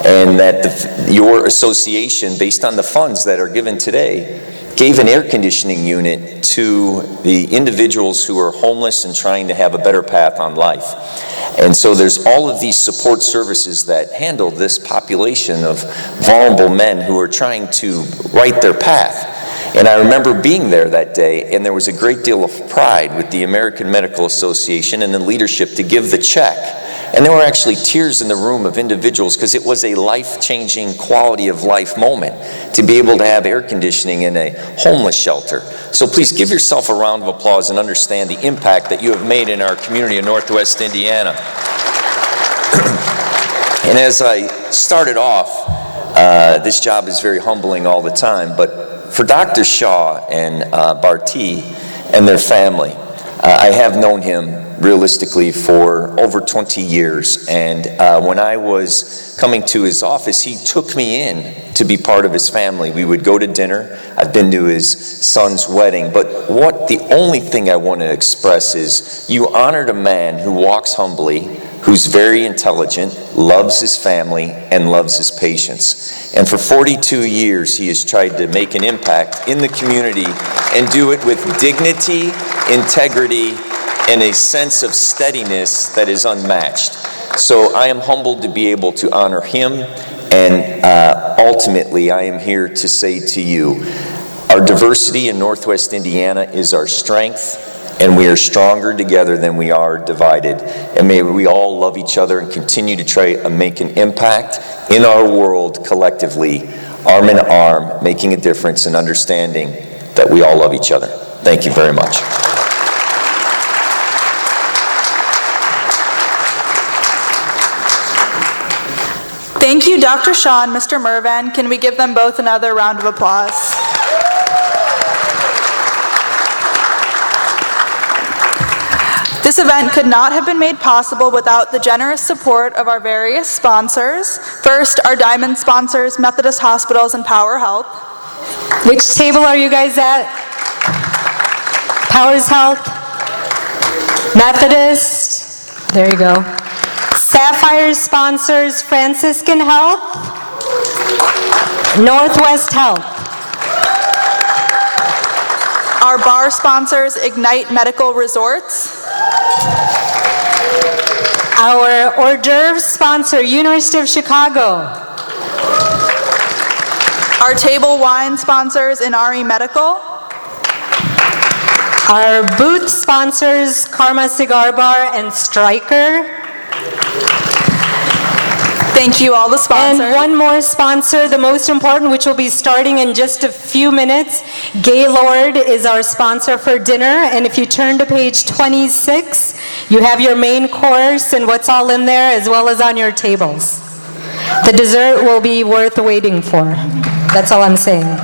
and that your association, based on the funds that are given today, gave an air conditioning unit to the individuals who are homeless and trying to have a better path on life. And so there's all of these support services that handle this population of vulnerable men who are trying to right their path. And I remember being there that day, and there was a great deal of pride with the American Medical Association and the leadership to give the check. And there were actually tears in the room of individuals because it was a life-changing quality of life moment to be able to have air conditioning in a homeless shelter. So please give yourself a round of applause and understand the impact that you have made in our community in Northwest Indiana. And as I started off, this job is very humbling all the time, but for Dr. Shaw and Barty and their family, I have known him realistically for over 20 years, and when I was coming to his office, he took me in to be part of his family. We would go to dinner. I've been to his son's wedding, but the only thing I want to express is you honored a man who walks humbly, who's very intelligent, loves his family, and loves his patients. And for 42 years, he has tried to make an impact in the community and do it with dignity, integrity, and a sense of steadiness that is unmatched. So I am humbled to be able to honor him, and ultimately I am here to say to you, our diversity in Northwest Indiana is our strength, and we are stronger together than we are divided. And may we all love each other and continue to try and make an impact in our world collectively, arm in arm, making a difference and understanding that we all love each other. Thank you very much. Thank you, Dr. Shaw and Mr. Mervan. Can we give them both another round of applause? This event could not have been made possible without the generous support of our various sponsors. First, our diamond sponsors, Methodist Hospitals and Power Health. Which table are you guys at? Powers Health? Methodist? There you go. Sapphire sponsors Franciscan Health, Northwest Health. Our bar sponsors Ignite Medical Resorts. Our hors d'oeuvres sponsor University of Chicago. Our table wine sponsors Inari Medical. Our booth sponsors Karma Cigar Bar and Stryker. Thank you, all the sponsors. And one more sponsor, the most important, which will be starting in just a few minutes. Gaylord is our sponsor for dinner. And if you turn to page 26, you have your main course and what's all in there, as well as on your tables. The dessert will be worth waiting for. That's all I'm saying.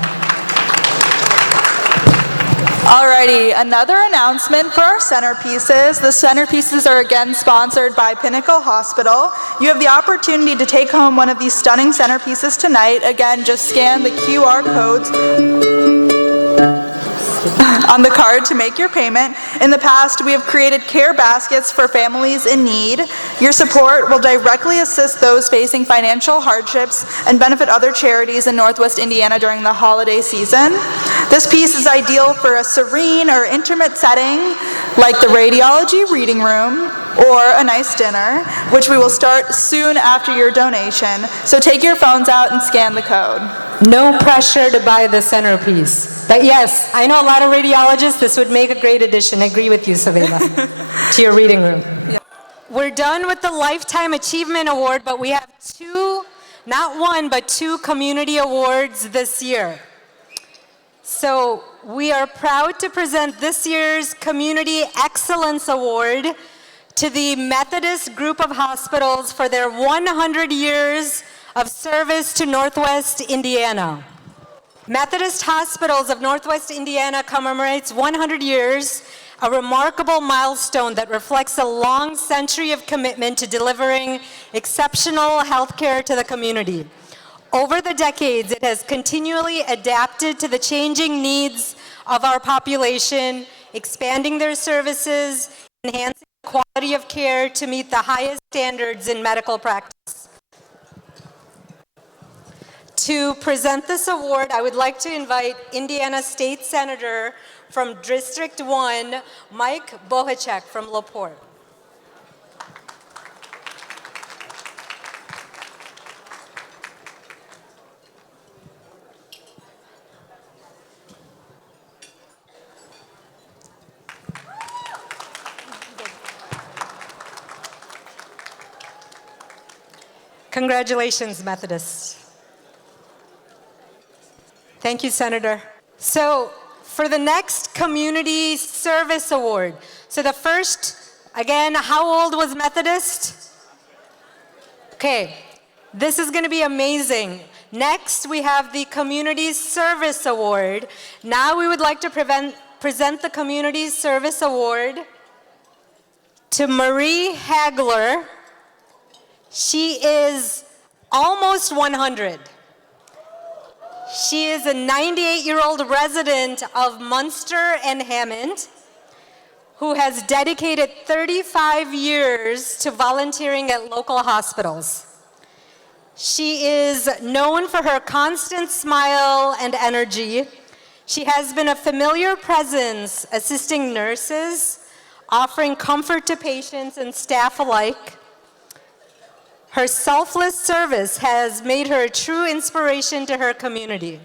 Alrighty, another announcement for our centerpieces. The centerpieces are again sponsored by Pinnacle Hospital. You have the opportunity to take home one of these stunning centerpieces tonight. Again, just scan the QR codes on the card to make your payment. In the past, we have created care baskets for families in need. Your support will directly assist those facing financial hardships and benefit other charities in Northwest Indiana during the holiday season. This piece is ideal for a serene or intimate setting like the radiology reading room or a nice dinner, which we will start soon after your donation. So take your phones out and scan the code. No pressure to buy the centerpiece. But yes, I know a lot of radiologists, this would make a great addition. I agree with you, Savela, to your reading room. Yeah. We're done with the Lifetime Achievement Award, but we have not one, but two community awards this year. So we are proud to present this year's Community Excellence Award to the Methodist Group of Hospitals for their 100 years of service to Northwest Indiana. Methodist Hospitals of Northwest Indiana commemorates 100 years, a remarkable milestone that reflects a long century of commitment to delivering exceptional health care to the community. Over the decades, it has continually adapted to the changing needs of our population, expanding their services, enhancing the quality of care to meet the highest standards in medical practice. To present this award, I would like to invite Indiana State Senator from District 1, Mike Bohacek from LaPorte. Congratulations, Methodists. Thank you, Senator. So, for the next Community Service Award. So the first, again, how old was Methodist? Okay, this is gonna be amazing. Next, we have the Community Service Award. Now we would like to present the Community Service Award to Marie Hagler. She is almost 100. She is a 98-year-old resident of Munster and Hammond who has dedicated 35 years to volunteering at local hospitals. She is known for her constant smile and energy. She has been a familiar presence assisting nurses, offering comfort to patients and staff alike. Her selfless service has made her a true inspiration to her community.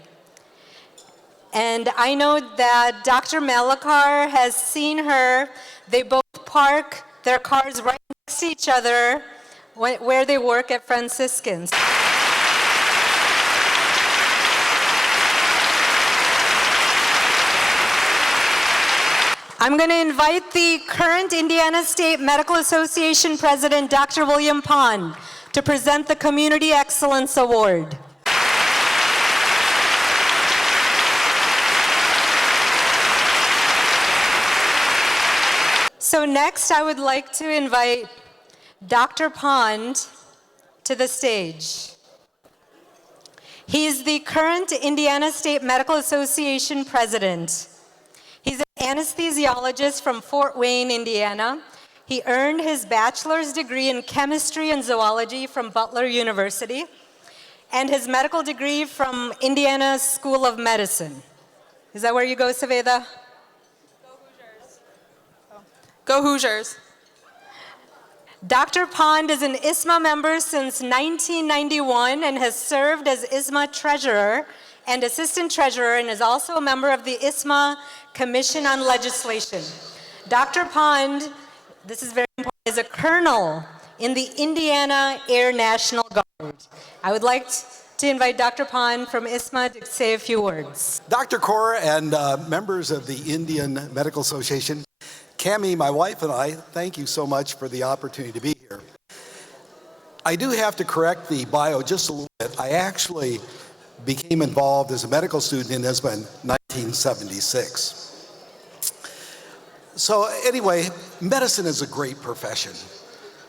And I know that Dr. Malakar has seen her. They both park their cars right next to each other where they work at Franciscans. I'm going to invite the current Indiana State Medical Association President, Dr. William Pond, to present the Community Excellence Award. So next, I would like to invite Dr. Pond to the stage. He is the current Indiana State Medical Association President. He's an anesthesiologist from Fort Wayne, Indiana. He earned his bachelor's degree in chemistry and zoology from Butler University and his medical degree from Indiana School of Medicine. Is that where you go, Saveda? Go Hoosiers. Dr. Pond is an ISMA member since 1991 and has served as ISMA treasurer and assistant treasurer and is also a member of the ISMA Commission on Legislation. Dr. Pond, this is very important, is a colonel in the Indiana Air National Guard. I would like to invite Dr. Pond from ISMA to say a few words. Dr. Kaur and members of the Indian Medical Association, Cami, my wife, and I, thank you so much for the opportunity to be here. I do have to correct the bio just a little bit. I actually became involved as a medical student in ISMA in 1976. So anyway, medicine is a great profession.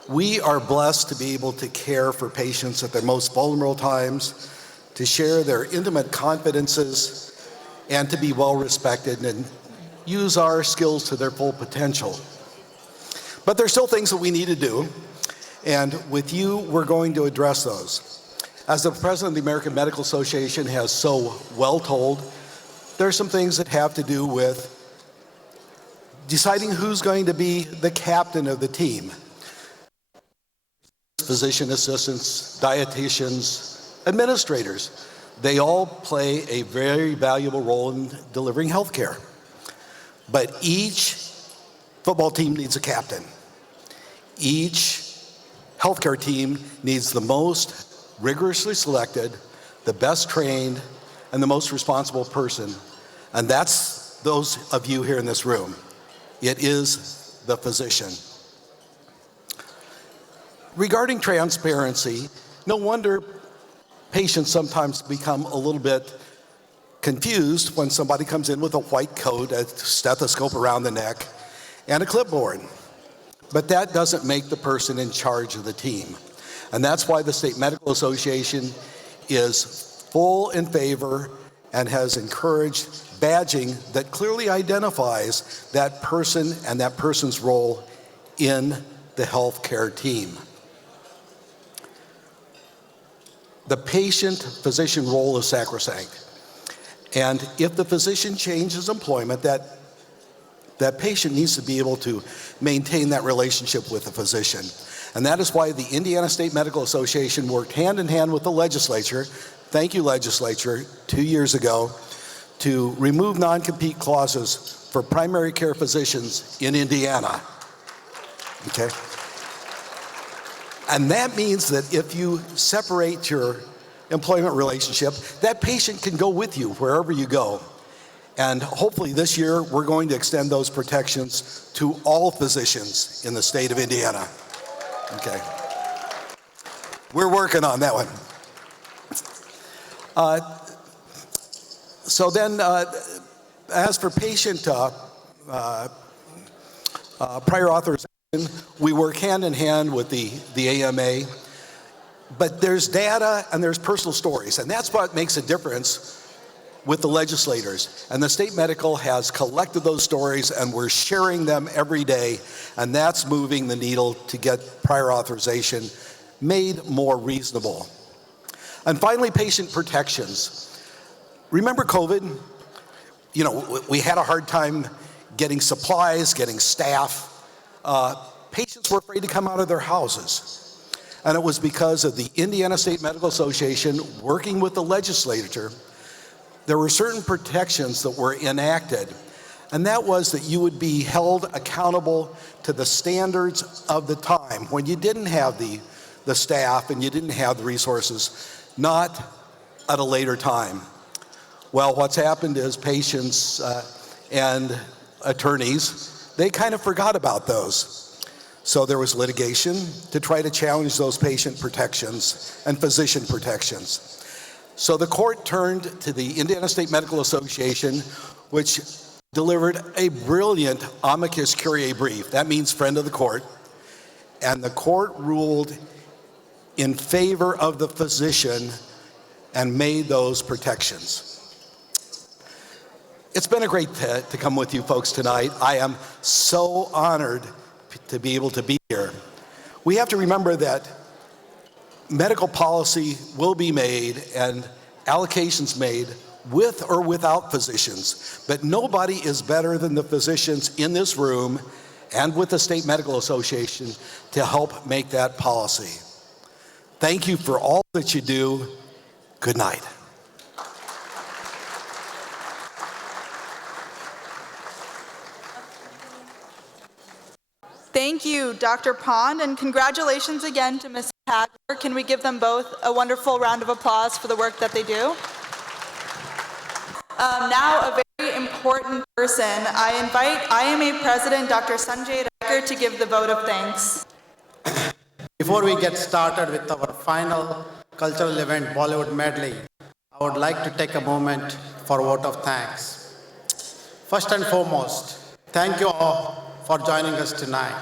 We are blessed to be able to care for patients at their most vulnerable times, to share their intimate confidences, and to be well respected and use our skills to their full potential. But there's still things that we need to do, and with you, we're going to address those. As the president of the American Medical Association has so well told, there are some things that have to do with deciding who's going to be the captain of the team. Physician assistants, dietitians, administrators, they all play a very valuable role in delivering health care. But each football team needs a captain. Each healthcare team needs the most rigorously selected, the best trained, and the most responsible person. And that's those of you here in this room. It is the physician. Regarding transparency, no wonder patients sometimes become a little bit confused when somebody comes in with a white coat, a stethoscope around the neck, and a clipboard. But that doesn't make the person in charge of the team. And that's why the State Medical Association is full in favor and has encouraged badging that clearly identifies that person and that person's role in the healthcare team. The patient-physician role is sacrosanct. And if the physician changes employment, that patient needs to be able to maintain that relationship with the physician. And that is why the Indiana State Medical Association worked hand in hand with the legislature, thank you legislature, 2 years ago, to remove non-compete clauses for primary care physicians in Indiana. Okay? And that means that if you separate your employment relationship, that patient can go with you wherever you go. And hopefully this year, we're going to extend those protections to all physicians in the state of Indiana. Okay. We're working on that one. So then, as for patient prior authorization, we work hand in hand with the AMA, but there's data and there's personal stories, and that's what makes a difference with the legislators. And the state medical has collected those stories, and we're sharing them every day, and that's moving the needle to get prior authorization made more reasonable. And finally, patient protections. Remember COVID? You know, we had a hard time getting supplies, getting staff. Patients were afraid to come out of their houses. And it was because of the Indiana State Medical Association working with the legislature. There were certain protections that were enacted, and that was that you would be held accountable to the standards of the time when you didn't have the staff and you didn't have the resources, not at a later time. Well, what's happened is patients and attorneys, they kind of forgot about those. So there was litigation to try to challenge those patient protections and physician protections. So the court turned to the Indiana State Medical Association, which delivered a brilliant amicus curiae brief. That means friend of the court. And the court ruled in favor of the physician and made those protections. It's been a great to come with you folks tonight. I am so honored to be able to be here. We have to remember that medical policy will be made and allocations made with or without physicians, but nobody is better than the physicians in this room and with the State Medical Association to help make that policy. Thank you for all that you do. Good night. Thank you, Dr. Pond, and congratulations again to Ms. Hagler. Can we give them both a wonderful round of applause for the work that they do? Now, a very important person. I invite IMA President Dr. Sanjay Raikar to give the vote of thanks. Before we get started with our final cultural event, Bollywood Medley, I would like to take a moment for a vote of thanks. First and foremost, thank you all for joining us tonight.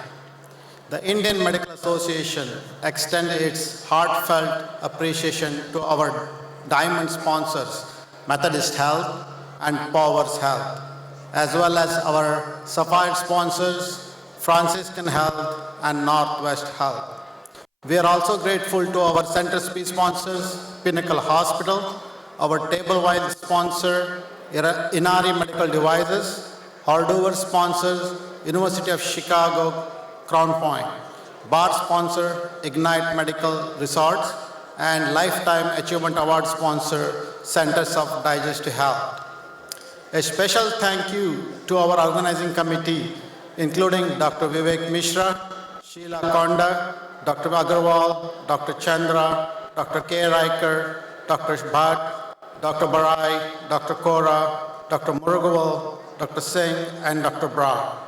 The Indian Medical Association extends its heartfelt appreciation to our diamond sponsors, Methodist Health and Powers Health, as well as our sapphire sponsors, Franciscan Health and Northwest Health. We are also grateful to our centerpiece sponsors, Pinnacle Hospital, our table-wide sponsor, Inari Medical Devices, hors-d'oeuvre sponsors, University of Chicago, Crown Point, bar sponsor, Ignite Medical Resorts, and Lifetime Achievement Award sponsor, Centers of Digestive Health. A special thank you to our organizing committee, including Dr. Vivek Mishra, Sheila Konda, Dr. Agarwal, Dr. Chandra, Dr. K. Riker, Dr. Bhatt, Dr. Barai, Dr. Kora, Dr. Murugaval, Dr. Singh, and Dr. Bra.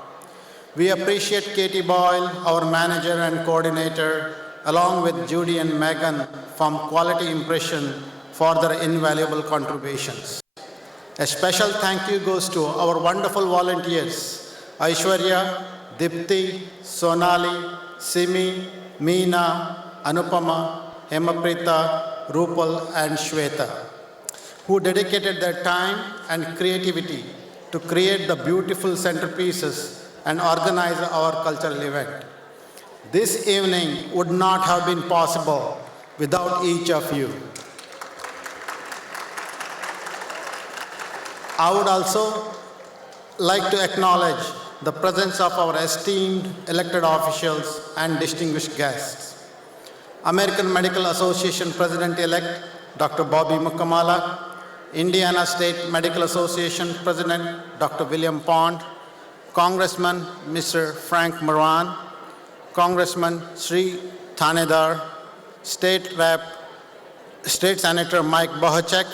We appreciate Katie Boyle, our manager and coordinator, along with Judy and Megan from Quality Impression for their invaluable contributions. A special thank you goes to our wonderful volunteers, Aishwarya, Dipti, Sonali, Simi, Meena, Anupama, Hemaprita, Rupal, and Shweta, who dedicated their time and creativity to create the beautiful centerpieces and organize our cultural event. This evening would not have been possible without each of you. I would also like to acknowledge the presence of our esteemed elected officials and distinguished guests. American Medical Association President-elect Dr. Bobby Mukamala, Indiana State Medical Association President Dr. William Pond, Congressman Mr. Frank Moran, Congressman Sri Thanedar, State Senator Mike Bohacek,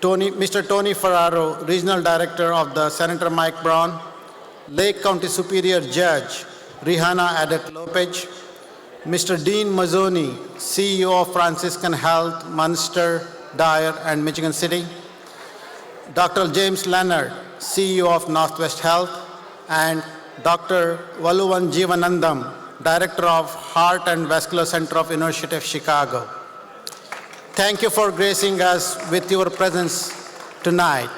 Mr. Tony Ferraro, Regional Director of the Senator Mike Brown, Lake County Superior Judge Rihanna Adet Lopez, Mr. Dean Mazzoni, CEO of Franciscan Health, Munster, Dyer, and Michigan City, Dr. James Leonard, CEO of Northwest Health, and Dr. Valuvan Jeevanandam, Director of Heart and Vascular Center of University of Chicago. Thank you for gracing us with your presence tonight.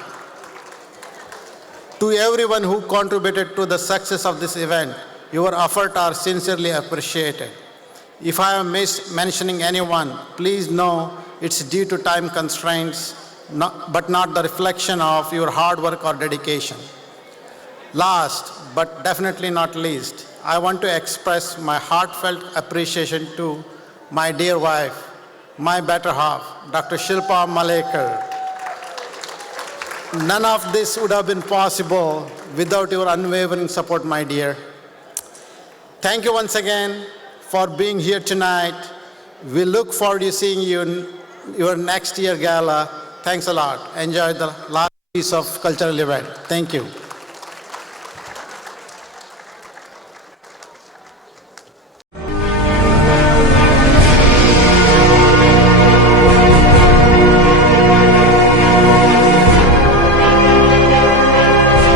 To everyone who contributed to the success of this event, your efforts are sincerely appreciated. If I have missed mentioning anyone, please know it's due to time constraints, but not the reflection of your hard work or dedication. Last, but definitely not least, I want to express my heartfelt appreciation to my dear wife, my better half, Dr. Shilpa Malekar. None of this would have been possible without your unwavering support, my dear. Thank you once again for being here tonight. We look forward to seeing you in your next year gala. Thanks a lot. Enjoy the last piece of cultural event. Thank you.